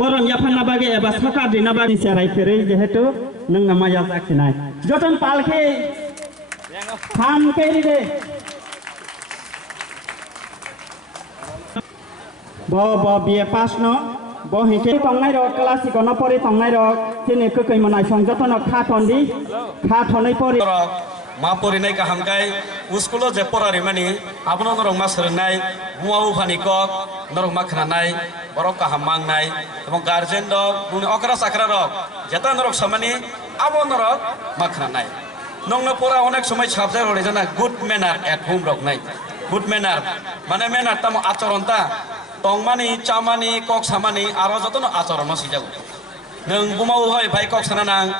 বরং ইয়াফান্না বাগে এবার সরকার দিনা বাগে সেরাই ফেরে যেহেতু নং মায়া সাকিনাই যতন পালকে খাম কেরি দে ব বিয়ে পাস ন ব হিকে তংনাই রক ক্লাসিক ন পরে তংনাই রক তিনি কই মনাই সংযতন খা থন্দি খা থनै পরে ma porinai ka hamkai uskulo je porari mani abono norong ma sernai muau phani kok norong ma khanai borok ka hamang nai ebong guardian dok buni okra sakra rok jeta norok samani abo norok ma khanai nongno pora onek somoi sabjai role jana good manner at home rok nai good manner mane manner tamo acharon ta tongmani chamani kok samani aro jotono acharon ma sijago nong bumau hoi bhai kok sananang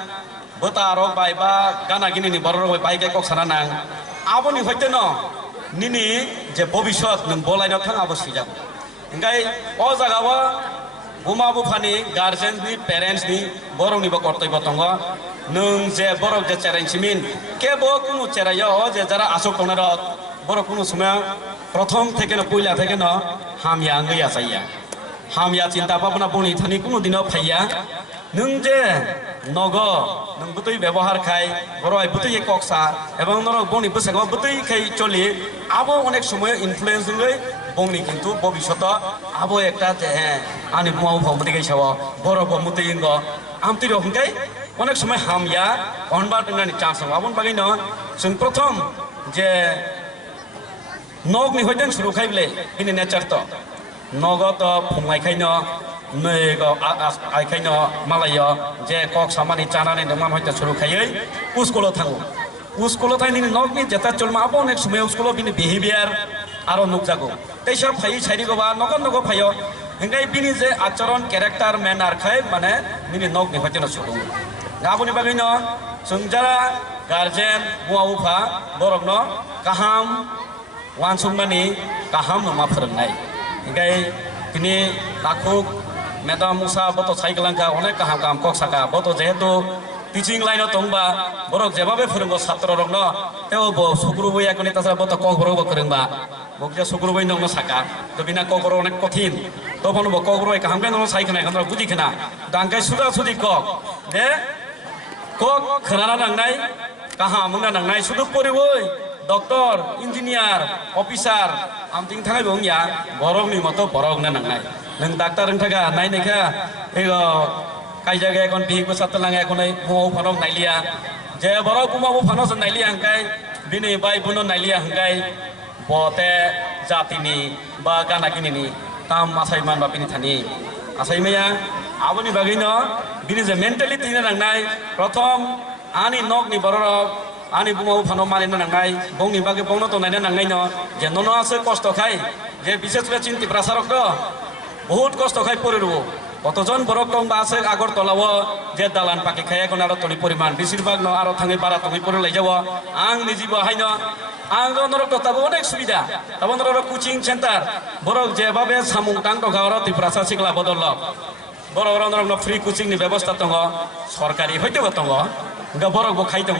bota rok bai ba gana gini ni borok bai ke kok sana nang aboni hoite no nini je bobishot nang bolai na thang abosi jago engai o jaga wa buma bu phani guardian ni parents ni borok ni ba kortoi batongo nung je borok je cherai simin ke bo kunu cherai o je jara asok tona rok borok kunu sumya prothom theke na puila theke no hamya ngaya chaiya hamya cinta bhabna boni thani kunu dino phaiya nung je nogo nung butui ব্যবহার খাই বড়ই butui koksa এবং নরক বনি বসেগো butui খাই চলি আবো অনেক সময় ইনফ্লুয়েন্স হই বংনি কিন্তু ভবিষ্যৎ আবো একটা যে হ্যাঁ আনি বুমাও ভমতি গাইছাও বড় বমতি ইঙ্গ আমতি রকমকাই অনেক সময় হাময়া অনবার টানি চান্স আবন বাগৈ ন जों প্রথম যে নগনি হইতেন শুরু খাইবলে ইনি নেচার তো নগত ফুমাই খাইন आखायनो मालायो जे कक सामानि चानानै नोंमान हयतो सुरु खायै स्कुलाव थाङो स्कुलाव थांनायनि नगनि जेता चलमा आबो नेक्स्ट समय स्कुलाव बिनि बिहेवियार आरो नुकजागो तैसा फायै साइरिगोबा नगन नगो फायो हिंगाय बिनि जे आचरण क्यारेक्टार मैनार खाय माने बिनि नगनि हयतो सुरु गाबोनि बागैनो जों जारा गार्जेन बुवा उफा बरकनो काहाम वानसुंमानि काहाम मा फोरोंनाय हिंगाय बिनि ताखुक Madam Musa boto cycle langka onek kaham kaham kok saka boto jehetu teaching line tongba borok jebabe phurunggo chhatro rok no teo bo sukru boi akoni tasara boto kok borok bo krengba bokja sukru boi nong no saka to bina kok borok onek kothin to bono bo kok borok kaham ke no cycle khana buji khana dangkai suda sudi kok de kok khana nangnai kaham mungna nangnai sudu pori boi doktor engineer officer amting thangai bong ya borok ni moto borok na nangnai nang doctor ang thaga nai nei kha ego kai jaga kon bihik besat lang ekon ai mo phanok nailia je borok kuma mo phanos nailia angkai bini bai buno nailia angkai bote jatini ba gana kinini tam asai man ba pini thani asai meya aboni bagino bini je mentality na nangnai prothom ani nok ni borok ani buma phano mane na nangai bongni bage bongno to nai na nangai no je nono ase kosto khai je বিশেষ করে চিন্তি প্রাসারক তো বহুত কষ্ট খাই পড়ে রব কতজন বরক টং বা আছে আগর তলাও যে দালান পাকি খাই এখন আরো তনি পরিমাণ বেশিরভাগ ন আরো থাঙে বারা তনি পড়ে লাই যাব আং নিজিব হাইন আং নরক তাবো অনেক সুবিধা তাবো নরক কোচিং সেন্টার বরক যেভাবে সামুং টাং টগাওর ত্রিপ্রাসা সিকলা বদল বড় বড় নরক ফ্রি কোচিং নি ব্যবস্থা দङ সরকারি হইতে দङ বরক বো খাই দङ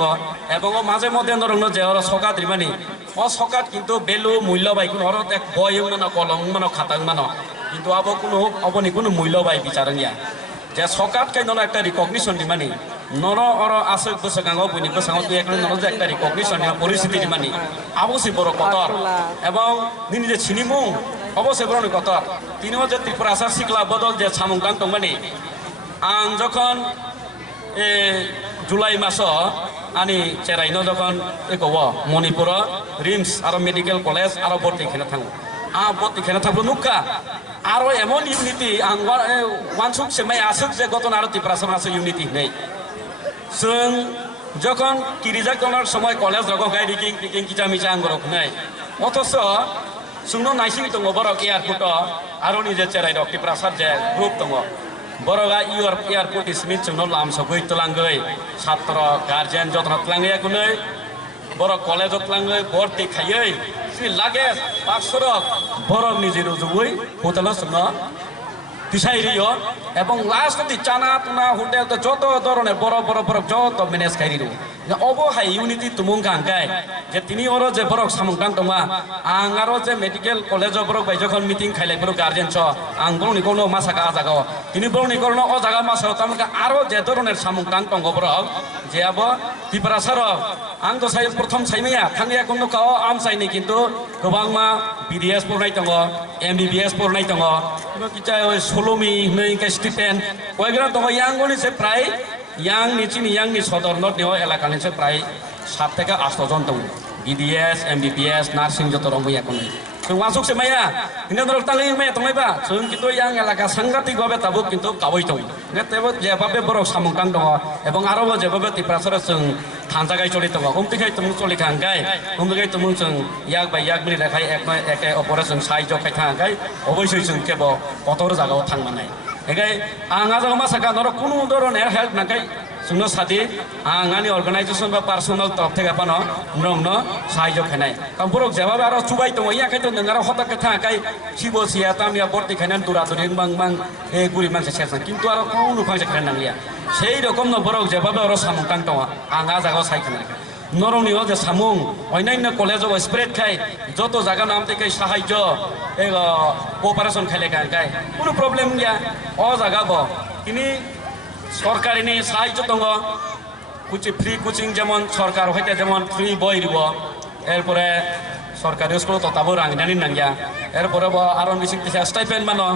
এবং মাঝে মধ্যে নরক যে ওর সকাত রিমানি ও সকাত কিন্তু বেলু মূল্য বাই কোন ওর এক বই মান কলম মান খাতাং মান কিন্তু আবো কোনো অবনি কোনো মূল্য বাই বিচারনিয়া যে সকাত কাই নন একটা রিকগনিশন দিমানি নর অর আসক বসগাঙ্গ বনি বসগাঙ্গ তুই একলে নর যে একটা রিকগনিশন পরিস্থিতি দিমানি আবসি বড় কতর এবং নিনি যে ছিনিমু অবশ্যই বড় কতর তিনিও যে ত্রিপুরাসা সিকলা বদল যে সামুংটাং দংমানি আং যখন জুলাই মাস আনি চেরাইনো যখন একব মণিপুর রিমস আর মেডিকেল কলেজ আর ভর্তি খেলে থাকবো ভর্তি খেলে থাকবো নুকা আরো এমন ইউনিটি আং ওয়ানসুক সেমাই আসুক যে গত আর ত্রিপুরাসা আছে ইউনিটি নেই जों যখন কিরিজা করার সময় কলেজ রকম গাই রিকিং রিকিং কিটা মিচা আঙ্গরক নাই অথচ जोंनो नायसिं दङ बरक एयारपोर्ट आरो निजे चेराइ दक टिप्रासार जे ग्रुप दङ बरगा एयारपोर्ट इसमिन जोंनो लाम सगै तलांगै छात्र गार्जियन जतन तलांगै कुनै बरक कलेज तलांगै भर्ती खायै सि लागे पासरक बरक निजे रुजुबै होटेल जोंनो দিশাইরিও এবং লাস্ট অব্দি চানা টুনা হোটেল তো যত ধরনের বড় বড় বড় যত ম্যানেজ খাইরিরো অবহাই ইউনিটি তুমুং গাঙ্গাই যে তিনি ওর যে বড় সামুংটাং দমা আং আরো যে মেডিকেল কলেজ বড় বাই যখন মিটিং খাইলাই বড় গার্জেন ছ আং বড়নি কোনো মাসাকা আজাগাও তিনি বড়নি কোনো ও জায়গা মাসাও তামকা আরো যে ধরনের সামুংটাং দঙ্গ বড় যে আবো টিপারাসার আং তো সাই প্রথম সাইমাইয়া থাঙ্গিয়া কোনো কাও আম সাইনি কিন্তু গোবাং মা বিডিএস পড়নাই দङ এমবিবিএস পড়নাই দङ কিটা ওই 16 মি नै কে স্টিপেন ওইগুলা দङ ইয়াংগনি সে প্রায় yang ni cini yang ni sodor not ni elakani se prai 7 থেকে 8 জন dong BDS MBBS nursing joto rong ya kono sung masuk se maya ini dorok taling maya tongai ba sung kintu yang elaka sanggati gobe tabuk kintu kawai tong ngetebo je babe borok samungtang dong ebong aro je babe tiprasara sung thanjagai choli tong umtikai tum choli khangkai umtikai tum sung yak bai yak mini rekhai ek operation sai jo khai thangkai oboisoi sung kebo kotor jagao thangmanai এগাই আঙা জায়গা মাসাকা নর কোনো ধরনের help Nakai সুন্দর সাথে আঙানি organisation বা personal তরফ থেকে পানো নম সাহায্য খানাই কারণ বরক যেভাবে আরো চুবাই দङ ইয়াখাই তো নोंङारो হঠাৎ থাকাই সিবো সিয়া তামিয়া বর্তি খাইনান দুরা দুরি বাং বাং এই গুরি মানসি শেষন কিন্তু আর কোনো ফাংশে খাই নাংলিয়া সেই রকম ন বরক যেভাবে আরো সামুংটাং দङ আঙা জায়গা সাইখানাই নরমনি যে সামুং অন্যান্য কলেজ স্প্রেড খাই যত জায়গা নাম থেকে সাহায্য এই কোঅপারেশন খাইলে গাই কোনো প্রবলেম গিয়া অ জায়গা ব তিনি সরকারি নি সাহায্য দङ কুচি ফ্রি কোচিং যেমন সরকার হইতে যেমন ফ্রি বই দিব এরপরে সরকারি স্কুল তো তাবো রাঙিনানি নাঙ্গিয়া এরপরে আরো মিসিং দিছে স্টাইপেন্ড মানো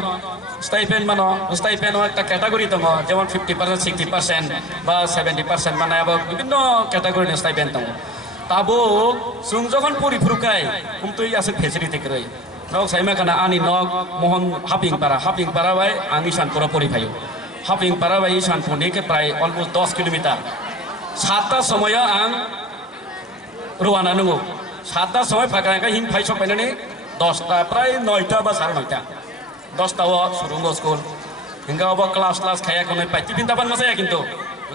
স্টাইপেন্ড একটা ক্যাটাগরি দङ যেমন 50% 60% বা 70% মানে বিভিন্ন ক্যাটাগরি স্টাইপেন্ড দङ তাবো সুং যখন পরিফুরকাই কুমতুই আছে ফেসিলিটি করে নক সাইমা কানা আনি নক মোহন হাপিং পারা বাই আনি সানপুরা পরিফাইও হাপিং পারা বাই সানপুরনিকে প্রায় অলমোস্ট 10 কিলোমিটার 7টার সময় আং রওনা নङो 7টার সময় ফাঁকা হিম ফাইসক পাইনানি 10টা প্রায় 9টা বা 9:30 10টাও সুরুঙ্গ স্কুল হিঙ্গা অব ক্লাস খাইয়া কোনো পাই টিফিন দাবান মাসায়া কিন্তু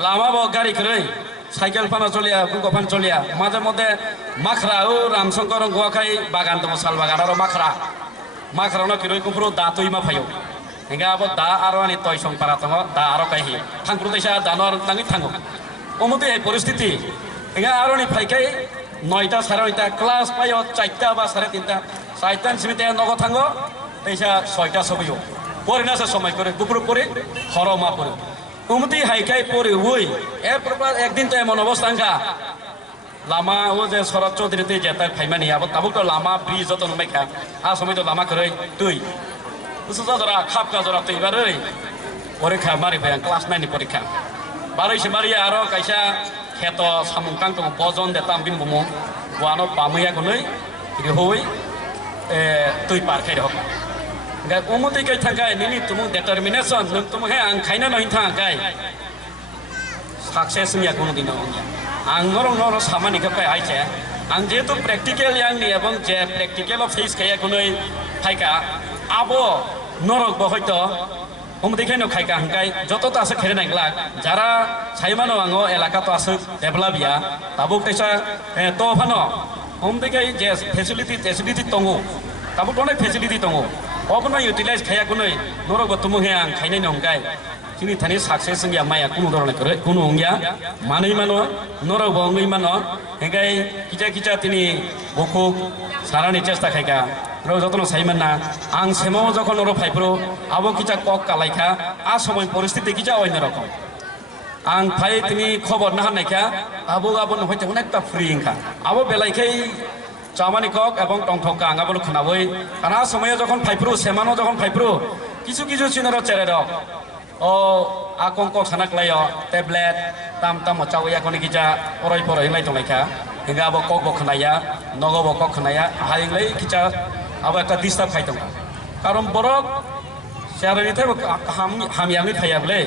লামা ব গাড়ি করে সাইকেল পানা চলিয়া বুকো পান চলিয়া মাঝে মধ্যে মাখরা ও রামশঙ্কর গোয়াখাই বাগান দङ সাল বাগান আর মাখরা ন কিরই কুমপ্রো দা তৈমা ফাইও হিঙ্গা অব দা আরো আনি তয় সংপারা দङ দা আরো কাইহি থাংপ্রু দেশা দানর নাঙি থাঙো অমতে এই পরিস্থিতি হিঙ্গা আরো নি ফাইকাই 9টা 9:30 ক্লাস পাইও 4টা বা 3:30 4টা সিমিতে নগ থাঙো তেইসা 6টা সবইও পরিনাসে সময় করে দুপুর পরে হরমা পরে উমতি হাইকাই পরে ওই এরপর একদিন তো এমন অবস্থাঙ্কা লামা ও যে শরৎ চৌধুরীতে যেটা ফাইমানি আবার তাবুক তো লামা ব্রিজ যত নমাইখা আর সময় তো লামা করে তুই উসুজা জরা খাপকা জরা তুই বারই পরীক্ষা মারি ভাই ক্লাস 9 ni পরীক্ষা বারইছে মারিয়া আরো কাইসা খেত সামুংটাং দङ বজন দেতাম বিন বুমু ওয়ানো পামইয়া গনই রিহই তুই পার খাই রক গাই ওমতি গাই থাকাই নিনি তুমু ডিটারমিনেশন নং তুমু হে আং খাইনা নই থাকাই সাকসেস মিয়া কোনো দিন আং নর সামানি কা পাই আইছে আং যেহেতু প্র্যাকটিক্যাল ইয়াংনি এবং যে প্র্যাকটিক্যাল ফেস খাইয়া কোনই ফাইকা আবো নরক ব হয়তো ওমতি খাইনো খাইকা হাঙ্কাই যতটা আছে খেরে নাইলাক যারা সাইমানো আঙো এলাকা তো আছে ডেভেলপিয়া তাবুক তেসা তো ফানো ওমতি গাই যে ফেসিলিটি দङ তাবুক অনেক ফেসিলিটি দङ অবনা ইউটিলাইজ খাইয়া কোনই নরক তুমু হে আং খাইনাই নংকাই চিনি থানি সাকসেস গিয়া মায়া কোনো ধরনের করে কোনো গিয়া মানেই মানো নরক বঙ্গই মানো হেগাই কিচা তিনি বকুক সারানি চেষ্টা খাইকা যত্ন সাইমান না আং সেমাও যখন ওর ফাইপ্রো আবো কিচা কক কালাইখা আ সময় পরিস্থিতি কিচা অন্য রকম আং ফাই তিনি খবর না হানাইখা আবো আবন হইতে অনেকটা ফ্রি ইনখা আবো বেলাইখাই চামানি কক এবং টংঠক আঙাবল খানাবই কারণ সময়ে যখন ফাইপ্রো সেমানো যখন ফাইপ্রো কিছু চিনর চেরে রক ও আকং কক সানাকলাই টেবলেট তাম চাওয়া কোনি কিচা পরই লাই দंलाइखा হিঙ্গা আবো কক বখনায়া নগব কক খনায়া হাইলাই কিচা আবো একটা ডিস্টার্ব খাই দं কারণ বরক শেয়ারনি থাই হামিয়ামি খাইয়াবলে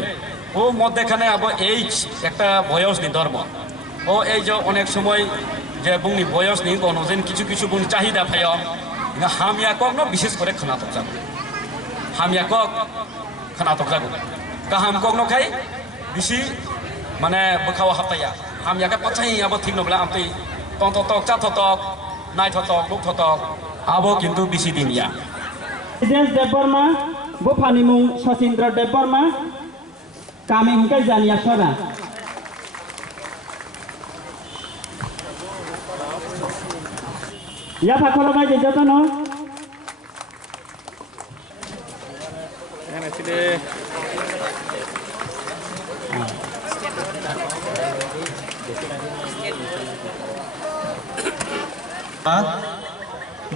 ও মধ্যেখানে আবো এইজ একটা বয়সনি ধর্ম ও এই যে অনেক সময় যে বুংনি বয়সনি গণজেন কিছু বুং চাহিদা ফাইও হামিয়া কক ন বিশেষ করে খনাতক যাবো হামিয়া কক খনাতক যাবো গাহাম কক ন খাই বিসি মানে বখাও হাতায়া হামিয়াকে পাছাই আবো ঠিক নবলা আমতই টক চাথতক নাইথতক লুকথতক আবো কিন্তু বিসি দিনিয়া দেববর্মা बुफानि मुं सचिन्द्र देबबर्मा कामे हिंके जानिया सरा या फाखलो माइ जतन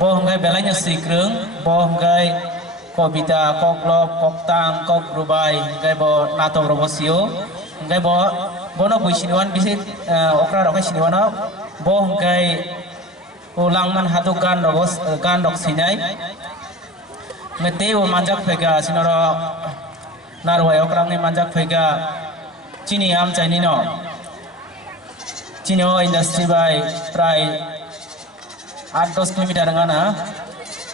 bo hongkai belanya sikrung bo hongkai kobita koklop koktang kokrubai hongkai bo natok robosio hongkai bo bono buisiniwan bisi okra rokai siniwana bo hongkai ulangman hatu gan dok sinai ngete bo manjak phega sinoro narwai okrang ni manjak phega chini am chaini no chino industry bai prai 8-10 kilometer ngana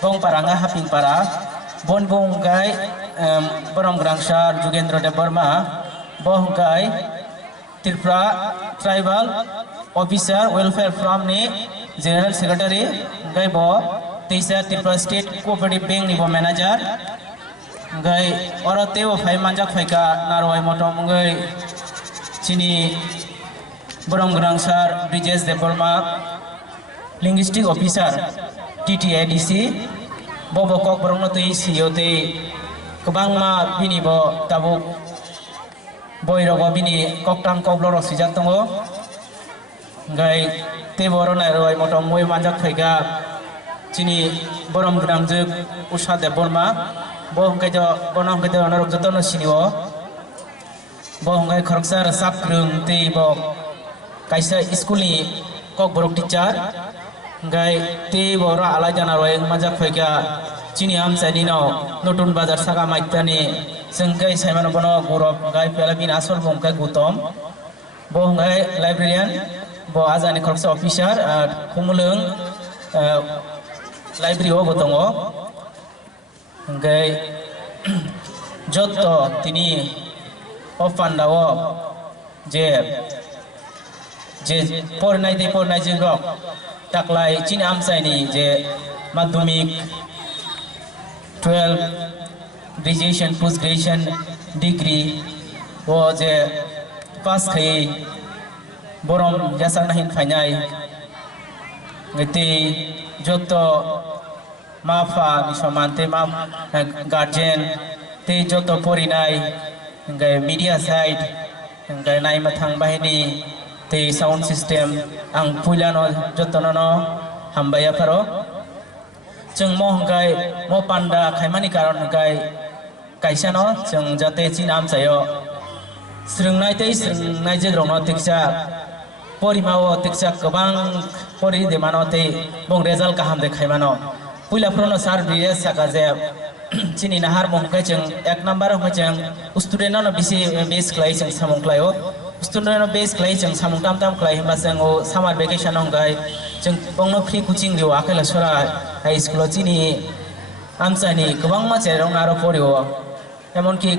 bong paranga haping para bon bong gai borom grangsar Jugendra Deborma bong gai Tripura tribal officer welfare from ni general secretary gai bo teisa Tripura state cooperative bank ni bo manager gai orote o phai manjak phaika naroi motom gai chini borom grangsar Brijesh Deborma linguistic officer TTADC bobo kok borong notei siote kebang ma bini bo tabuk boy rogo bini koktang kobloro sijak tongo gai te boro nai roi motom moi manjak phaiga chini borom gramjuk usha deborma bo hongkai jo bonong hongkai jo narok jotono sinio bo hongkai khoroksar sapkrung te bo kaisa school ni kok borok teacher gai te bora alai jana roi majak phaika chini am sani no notun bazar saga maitani sengkai saiman bono gorob gai pelabin asol bongkai gutom bo gai librarian bo azani khorsa officer khumulung library o botongo gai jotto tini opandao je pornai rok taklai chini amsaini je madhyamik 12 graduation post graduation degree wo je pass khai borom jasang nahin phainai ngeti joto mafa bisomante ma guardian te joto porinai ngai media side ngai nai mathang bahini te sound system ang pulano jotono no hambaya paro jeng mo hongkai mo panda khaimani karon hongkai kaisa no jeng jate chinam sayo srungnai je rongno tiksa porimao tiksa kobang pori de manote bong result kaham de khaimano puila prono sar biye saka je chini nahar mongkai jeng 1 number hongkai jeng student no bisi base class jeng samong klayo student base clay jeng samung tam clay himba jeng o summer vacation hongkai jeng bongno free coaching dio akela sora high school chini amsani gobang ma cherong aro porio emon ki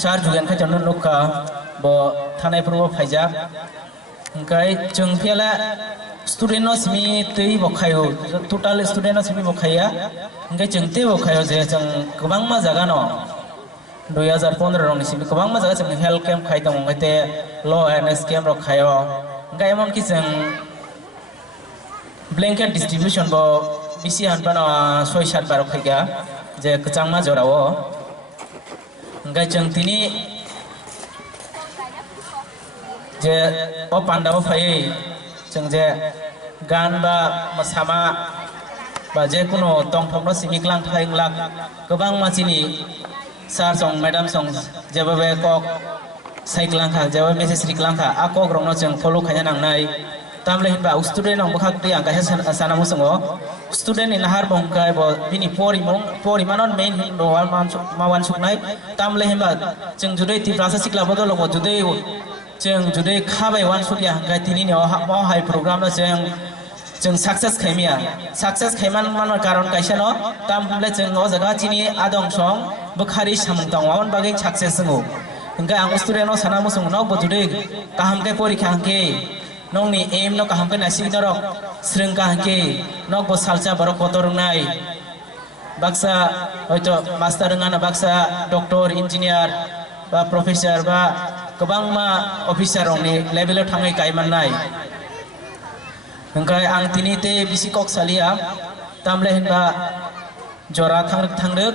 sar jugen kha jon nokka bo thanai pro phaijak hongkai jeng phela student no simi tei bokhayo total student no simi bokhaya hongkai jeng te bokhayo je jeng gobang ma jaga no 2015 rong simi kobang ma jaga jeng health camp khai dong ngate law awareness camp rok khayo gai emon ki jeng blanket distribution bo bisi hanpano 6-7 bar khaiga je kachang ma jorao gai jeng tini je o panda bo phai jeng je gan ba masama ba je kuno tongthom no simi klang thai lak kobang ma chini sar song madam song jebabe kok saiklang kha jeba message riklang kha akok rong no jeng follow khanya nang nai tamle hinba student ong bakhak ti angka sana mo songo student in har bong kai bo bini pori manon main do wal mawan suk nai tamle hinba jeng judai ti prasa sikla bodol mo judai jeng judai khabai wan suk ya kai tini ne mo hai program no jeng success khaimia success khaiman manor karon kaisa no tamle jeng o jaga chini adong song bukhari samung tong wan bagai success ngo hingga ang student no sana mo song no bo judai kaham kai porikha ke nongni aim no kaham ke nasik dorok sreng kaham ke nok bo salcha borok kotor nai baksa hoito master ngana baksa doktor engineer ba professor ba kobangma officer rongni level o thangai kaimannai hingkai ang tinite bisi kok salia tamle hinba jora thangduk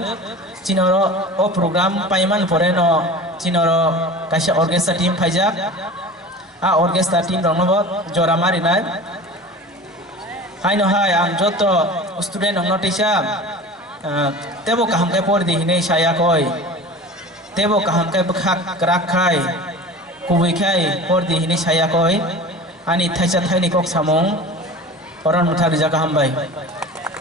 cinoro o program paiman pore no cinoro kaisa orchestra team phaijak a orchestra team rongno jora marinai haino hai ang joto student ong notisa tebo kaham kai por di hinei saya koi tebo kaham kai bakhak krak khai kubui khai por di hinei saya koi ani thaisa thaini kok samong oron muthar jaga hambai